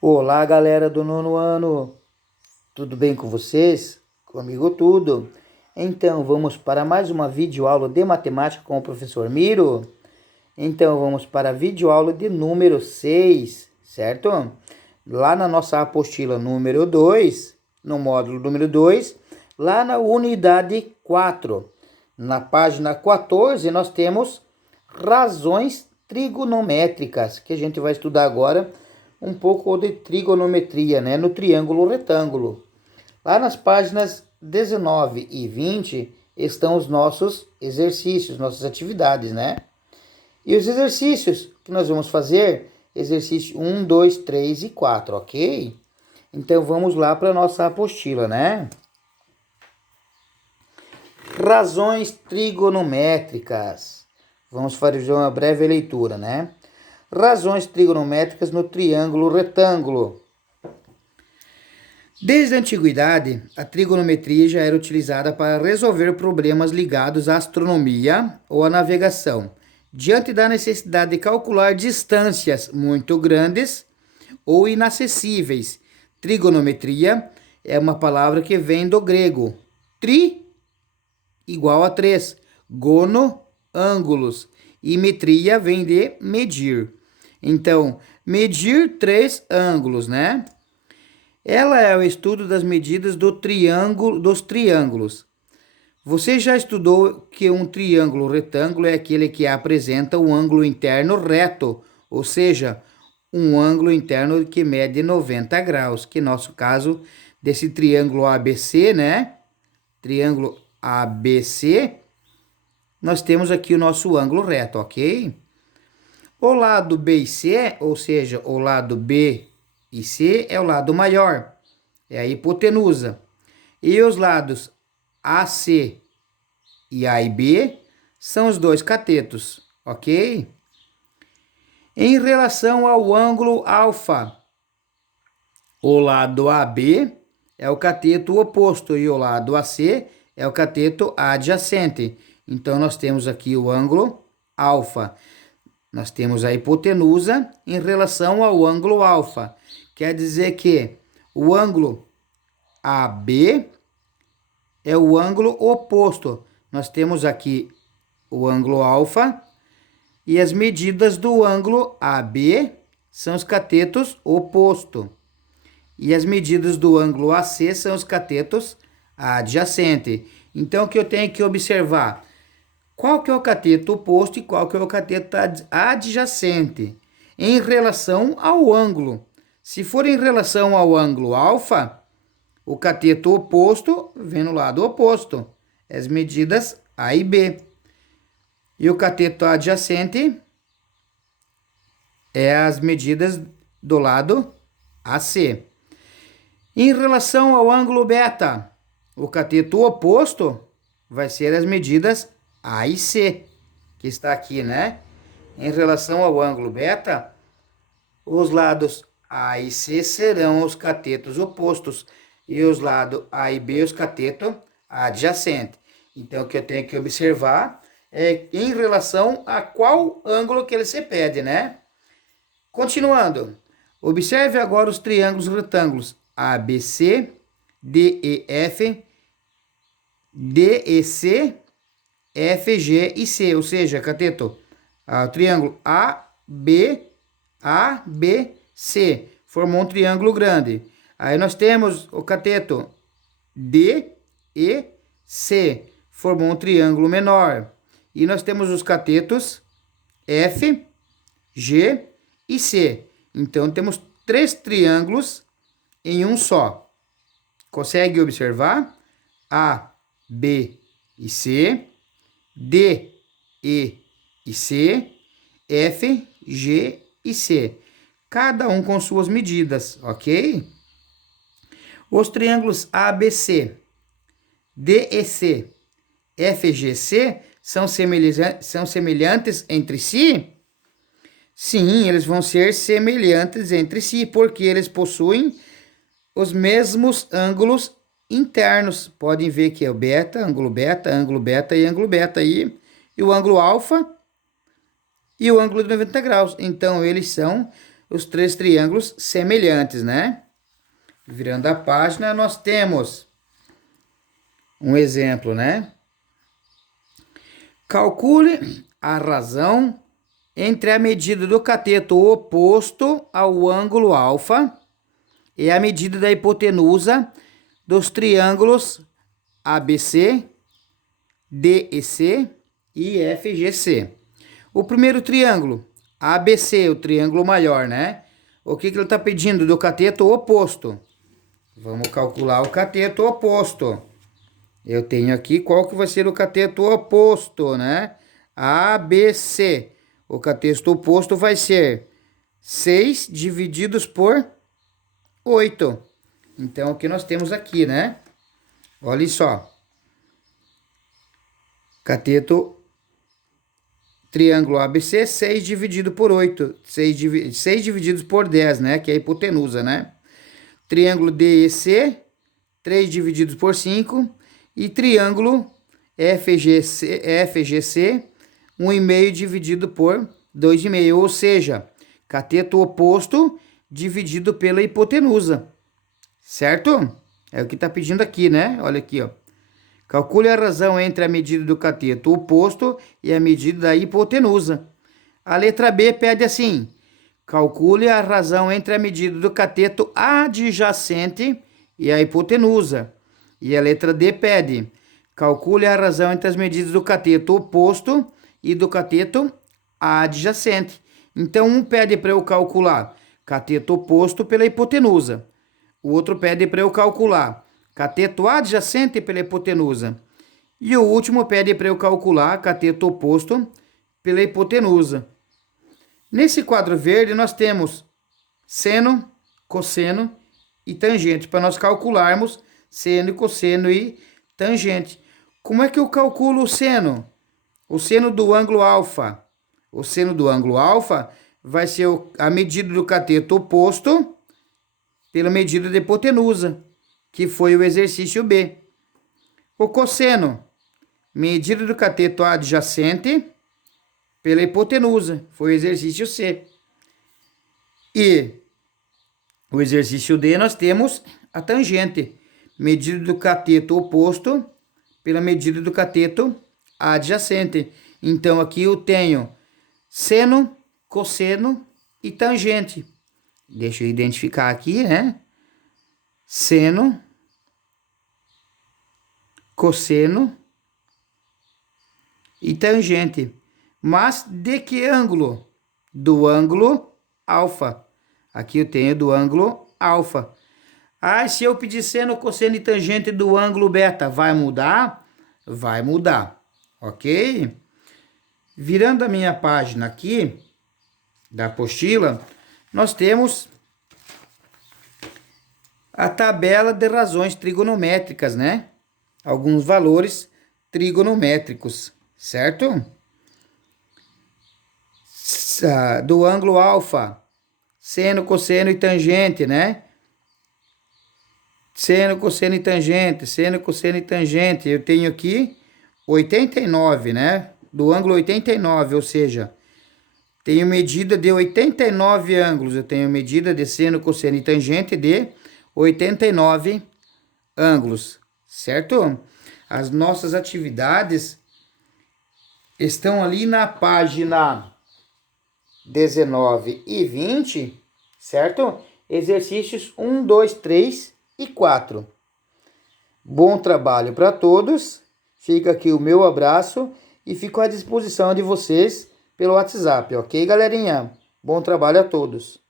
Olá, galera do nono ano, tudo bem com vocês? Comigo tudo. Então, vamos para mais uma videoaula de matemática com o professor Miro. Então, vamos para a videoaula de número 6, certo? Lá na nossa apostila número 2, no módulo número 2, lá na unidade 4, na página 14, nós temos razões trigonométricas, que a gente vai estudar agora um pouco de trigonometria, né, no triângulo retângulo. Lá nas páginas 19 e 20 estão os nossos exercícios, nossas atividades, né? E os exercícios que nós vamos fazer, exercício 1, 2, 3 e 4, ok? Então vamos lá para a nossa apostila, né? Razões trigonométricas. Vamos fazer uma breve leitura, né? Razões trigonométricas no triângulo retângulo. Desde a antiguidade, a trigonometria já era utilizada para resolver problemas ligados à astronomia ou à navegação, diante da necessidade de calcular distâncias muito grandes ou inacessíveis. Trigonometria é uma palavra que vem do grego tri igual a 3, gono, ângulos, e metria vem de medir. Então, medir 3 ângulos, né? Ela é o estudo das medidas dos triângulos. Você já estudou que um triângulo retângulo é aquele que apresenta um ângulo interno reto, ou seja, um ângulo interno que mede 90 graus, que no nosso caso desse triângulo ABC, né? Triângulo ABC, nós temos aqui o nosso ângulo reto, ok? O lado B e C, ou seja, o lado B e C é o lado maior, é a hipotenusa. E os lados AC e A e B são os dois catetos, ok? Em relação ao ângulo alfa, o lado AB é o cateto oposto e o lado AC é o cateto adjacente. Então, nós temos aqui o ângulo alfa. Nós temos a hipotenusa em relação ao ângulo alfa. Quer dizer que o ângulo AB é o ângulo oposto. Nós temos aqui o ângulo alfa e as medidas do ângulo AB são os catetos oposto. E as medidas do ângulo AC são os catetos adjacente. Então, o que eu tenho que observar? Qual que é o cateto oposto e qual que é o cateto adjacente em relação ao ângulo. Se for em relação ao ângulo alfa, o cateto oposto vem no lado oposto, as medidas A e B. E o cateto adjacente é as medidas do lado AC. Em relação ao ângulo beta, o cateto oposto vai ser as medidas A e C, que está aqui, né? Em relação ao ângulo beta, os lados A e C serão os catetos opostos e os lados A e B os catetos adjacentes. Então, o que eu tenho que observar é em relação a qual ângulo que ele se pede, né? Continuando, observe agora os triângulos retângulos ABC, DEF, DEC, FG e C, ou seja, cateto, o triângulo ABC formou um triângulo grande. Aí nós temos o cateto DEC, formou um triângulo menor. E nós temos os catetos F, G e C. Então temos 3 triângulos em um só. Consegue observar? A, B e C, D, E e C, F, G e C. Cada um com suas medidas, ok? Os triângulos ABC, DEC, FGC são semelhantes entre si? Sim, eles vão ser semelhantes entre si, porque eles possuem os mesmos ângulos internos. Podem ver que é o beta, ângulo beta e ângulo beta. E o ângulo alfa e o ângulo de 90 graus. Então, eles são os três triângulos semelhantes, né? Virando a página, nós temos um exemplo, né? Calcule a razão entre a medida do cateto oposto ao ângulo alfa e a medida da hipotenusa dos triângulos ABC, DEC e FGC. O primeiro triângulo, ABC, o triângulo maior, né? O que ele está pedindo do cateto oposto? Vamos calcular o cateto oposto. Eu tenho aqui qual que vai ser o cateto oposto, né? ABC. O cateto oposto vai ser 6 divididos por 8. Então, o que nós temos aqui, né? Olha só. Cateto triângulo ABC, 6 dividido por 8. 6 divididos por 10, né? Que é a hipotenusa, né? Triângulo DEC, 3 divididos por 5. E triângulo FGC, 1,5 dividido por 2,5. Ou seja, cateto oposto dividido pela hipotenusa. Certo? É o que está pedindo aqui, né? Olha aqui, ó. Calcule a razão entre a medida do cateto oposto e a medida da hipotenusa. A letra B pede assim: calcule a razão entre a medida do cateto adjacente e a hipotenusa. E a letra D pede: calcule a razão entre as medidas do cateto oposto e do cateto adjacente. Então, um pede para eu calcular cateto oposto pela hipotenusa. O outro pede para eu calcular cateto adjacente pela hipotenusa. E o último pede para eu calcular cateto oposto pela hipotenusa. Nesse quadro verde, nós temos seno, cosseno e tangente, para nós calcularmos seno, cosseno e tangente. Como é que eu calculo o seno? O seno do ângulo alfa. O seno do ângulo alfa vai ser a medida do cateto oposto pela medida da hipotenusa, que foi o exercício B. O cosseno, medida do cateto adjacente pela hipotenusa, foi o exercício C. E o exercício D nós temos a tangente, medida do cateto oposto pela medida do cateto adjacente. Então aqui eu tenho seno, cosseno e tangente. Deixa eu identificar aqui, né? Seno, cosseno e tangente. Mas de que ângulo? Do ângulo alfa. Aqui eu tenho do ângulo alfa. Ah, se eu pedir seno, cosseno e tangente do ângulo beta, vai mudar? Vai mudar, ok? Virando a minha página aqui, da apostila, nós temos a tabela de razões trigonométricas, né? Alguns valores trigonométricos, certo? Do ângulo alfa, seno, cosseno e tangente, né? Seno, cosseno e tangente, seno, cosseno e tangente. Eu tenho aqui 89, né? Do ângulo 89, ou seja, tenho medida de 89 ângulos. Eu tenho medida de seno, cosseno e tangente de 89 ângulos, certo? As nossas atividades estão ali na página 19 e 20, certo? Exercícios 1, 2, 3 e 4. Bom trabalho para todos. Fica aqui o meu abraço e fico à disposição de vocês pelo WhatsApp, ok, galerinha? Bom trabalho a todos.